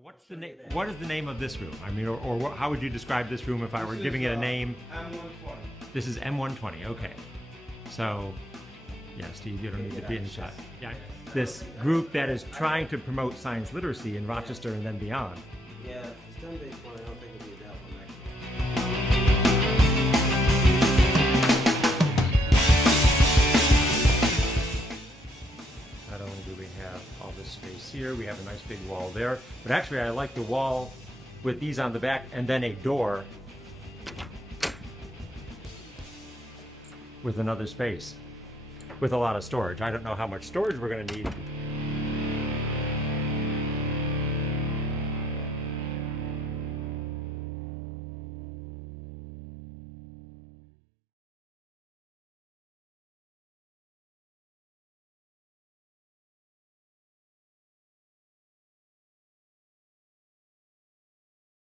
what's the name? What is the name of this room? I mean, or how would you describe this room if I were giving it a name? M120. This is M120. Okay. So, yeah, Steve, you don't need to be in the shot. Yeah. This group that is trying to promote science literacy in Rochester and then beyond. Yeah, STEM-based one, I don't think it'll be that one actually. Not only do we have all this space here, we have a nice big wall there, but actually I like the wall with these on the back and then a door with another space with a lot of storage. I don't know how much storage we're going to need.